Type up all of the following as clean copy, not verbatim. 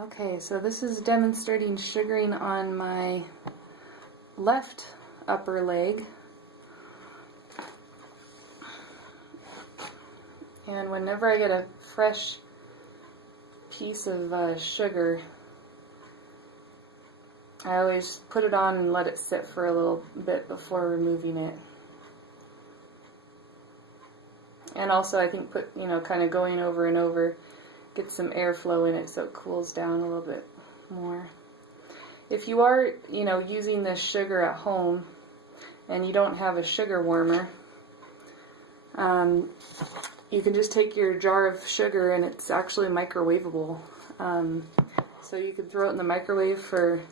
Okay, so this is demonstrating sugaring on my left upper leg. And whenever I get a fresh piece of sugar, I always put it on and let it sit for a little bit before removing it. And also I think kind of going over and over, get some airflow in it so it cools down a little bit more. If you are, using this sugar at home and you don't have a sugar warmer, you can just take your jar of sugar, and it's actually microwavable. So you can throw it in the microwave for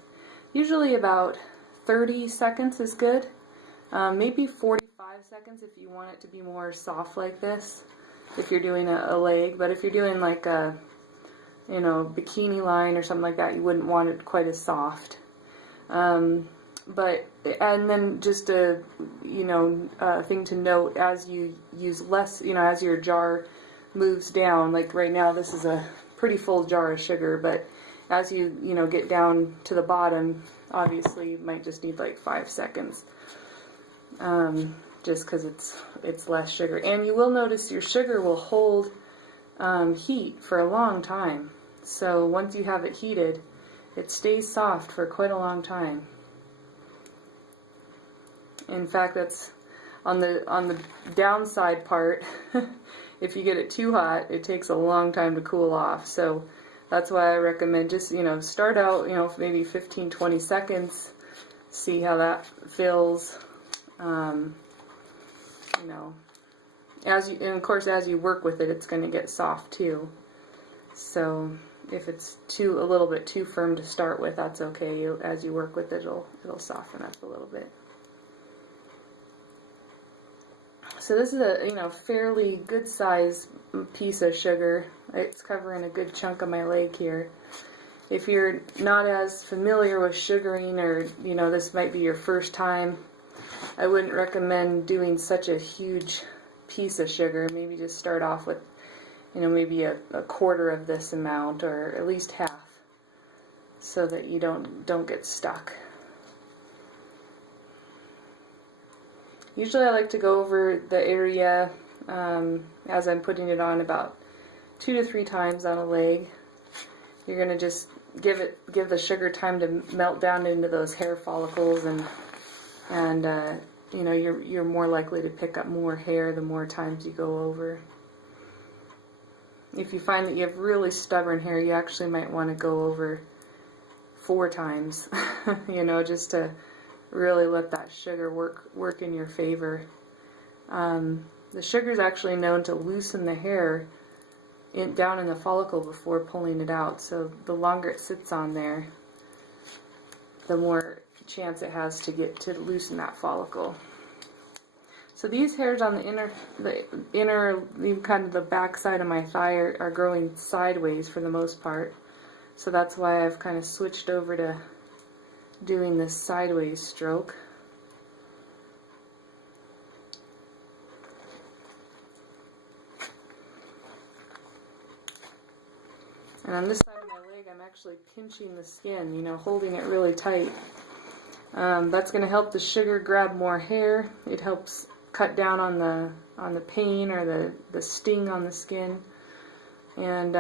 usually about 30 seconds is good. Maybe 45 seconds if you want it to be more soft like this, if you're doing a leg. But if you're doing like a bikini line or something like that, you wouldn't want it quite as soft. And then just a thing to note, as you use less, as your jar moves down, like right now this is a pretty full jar of sugar, but as you get down to the bottom, obviously you might just need like 5 seconds, just because it's less sugar. And you will notice your sugar will hold heat for a long time. So once you have it heated, it stays soft for quite a long time. In fact, that's on the downside part. If you get it too hot, it takes a long time to cool off. So that's why I recommend just start out maybe 15-20 seconds, see how that feels. And of course as you work with it, it's going to get soft too. So if it's a little bit too firm to start with, that's okay. As you work with it, it'll soften up a little bit. So this is a fairly good size piece of sugar. It's covering a good chunk of my leg here. If you're not as familiar with sugaring, or this might be your first time, I wouldn't recommend doing such a huge piece of sugar. Maybe just start off with maybe a quarter of this amount, or at least half, so that you don't get stuck. Usually I like to go over the area as I'm putting it on about 2 to 3 times on a leg. You're going to just give the sugar time to melt down into those hair follicles, and you're more likely to pick up more hair the more times you go over. If you find that you have really stubborn hair, you actually might want to go over 4 times, just to really let that sugar work in your favor. The sugar is actually known to loosen the hair down in the follicle before pulling it out. So the longer it sits on there, the more chance it has to loosen that follicle. So these hairs on the inner kind of the back side of my thigh are growing sideways for the most part. So that's why I've kind of switched over to doing this sideways stroke. And on this side of my leg, I'm actually pinching the skin, holding it really tight. That's going to help the sugar grab more hair. It helps cut down on the pain or the sting on the skin, and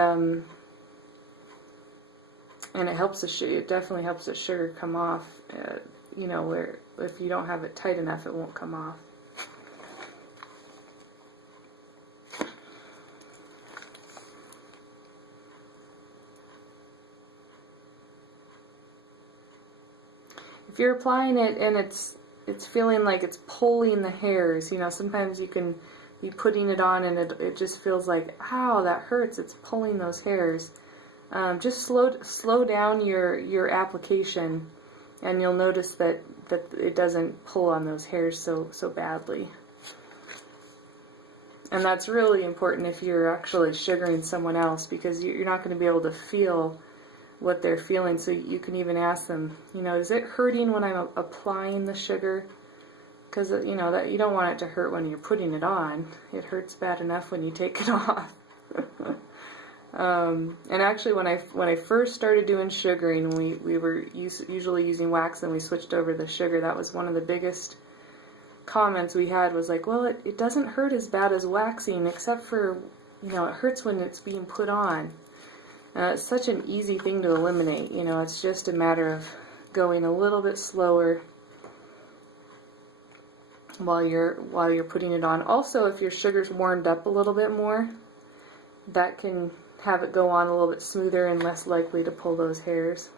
it definitely helps the sugar come off. Where if you don't have it tight enough, it won't come off. If you're applying it and it's feeling like it's pulling the hairs, sometimes you can be putting it on and it just feels like, ow, that hurts, it's pulling those hairs. Just slow down your application, and you'll notice that it doesn't pull on those hairs so badly. And that's really important if you're actually sugaring someone else, because you're not going to be able to feel what they're feeling. So you can even ask them, is it hurting when I'm applying the sugar? Because that you don't want it to hurt when you're putting it on. It hurts bad enough when you take it off. And actually, when I first started doing sugaring, we were usually using wax, and we switched over to sugar. That was one of the biggest comments we had, was like, well, it doesn't hurt as bad as waxing, except for, you know, it hurts when it's being put on. It's such an easy thing to eliminate. You know, it's just a matter of going a little bit slower while you're putting it on. Also, if your sugar's warmed up a little bit more, that can have it go on a little bit smoother and less likely to pull those hairs.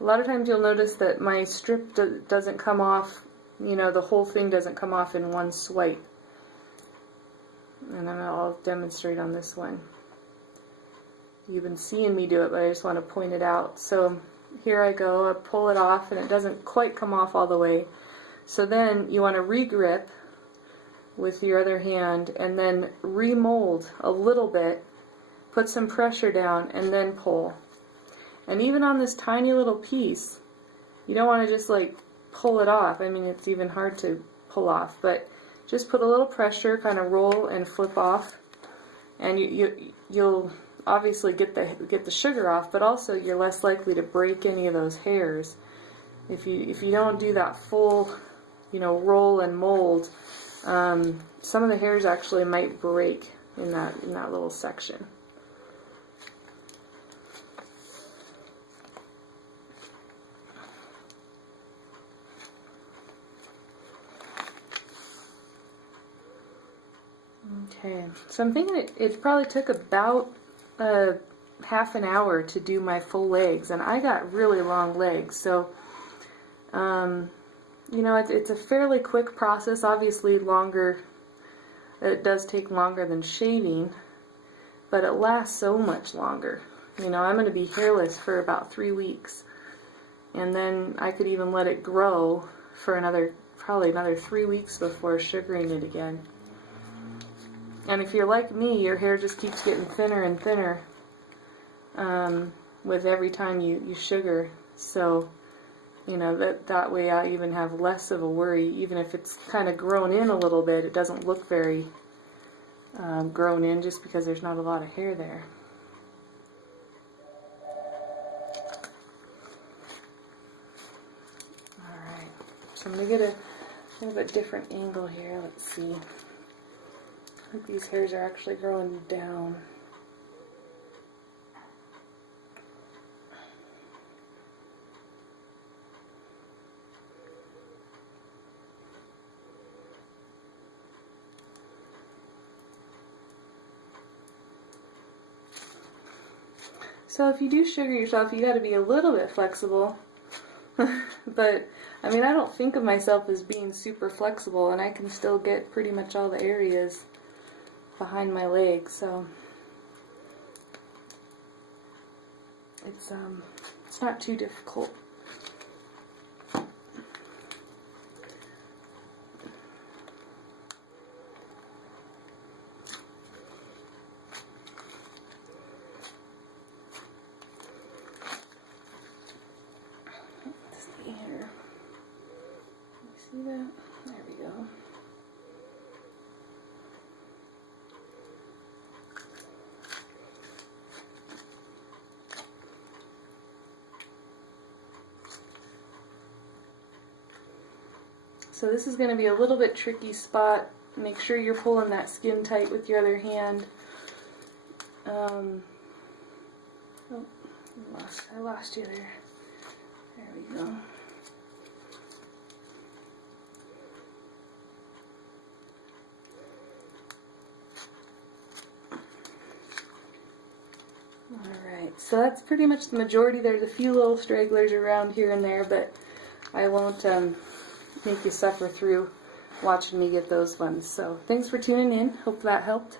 A lot of times you'll notice that my strip doesn't come off, you know, the whole thing doesn't come off in one swipe. And I'll demonstrate on this one. You've been seeing me do it, but I just want to point it out. So here I go, I pull it off, and it doesn't quite come off all the way. So then you want to re-grip with your other hand, and then remold a little bit, put some pressure down, and then pull. And even on this tiny little piece, you don't want to just like pull it off. I mean, it's even hard to pull off, but just put a little pressure, kind of roll and flip off, and you'll obviously get the sugar off, but also you're less likely to break any of those hairs. If you don't do that full, you know, roll and mold, some of the hairs actually might break in that little section. Okay, so I'm thinking it probably took about half an hour to do my full legs, and I got really long legs, so you know, it's a fairly quick process. Obviously longer, it does take longer than shaving, but it lasts so much longer. You know, I'm going to be hairless for about 3 weeks, and then I could even let it grow for probably another 3 weeks before sugaring it again. And if you're like me, your hair just keeps getting thinner and thinner with every time you sugar. So, you know, that way I even have less of a worry. Even if it's kind of grown in a little bit, it doesn't look very grown in just because there's not a lot of hair there. Alright, so I'm going to get a kind of a different angle here. Let's see. I think these hairs are actually growing down. So if you do sugar yourself, you got to be a little bit flexible. But I mean, I don't think of myself as being super flexible, and I can still get pretty much all the areas behind my legs, so it's not too difficult. Let's see here. You see that? There we go. So this is going to be a little bit tricky spot. Make sure you're pulling that skin tight with your other hand. Oh, I lost you there. There we go. Alright, so that's pretty much the majority. There's a few little stragglers around here and there, but I won't make you suffer through watching me get those ones. So thanks for tuning in. Hope that helped.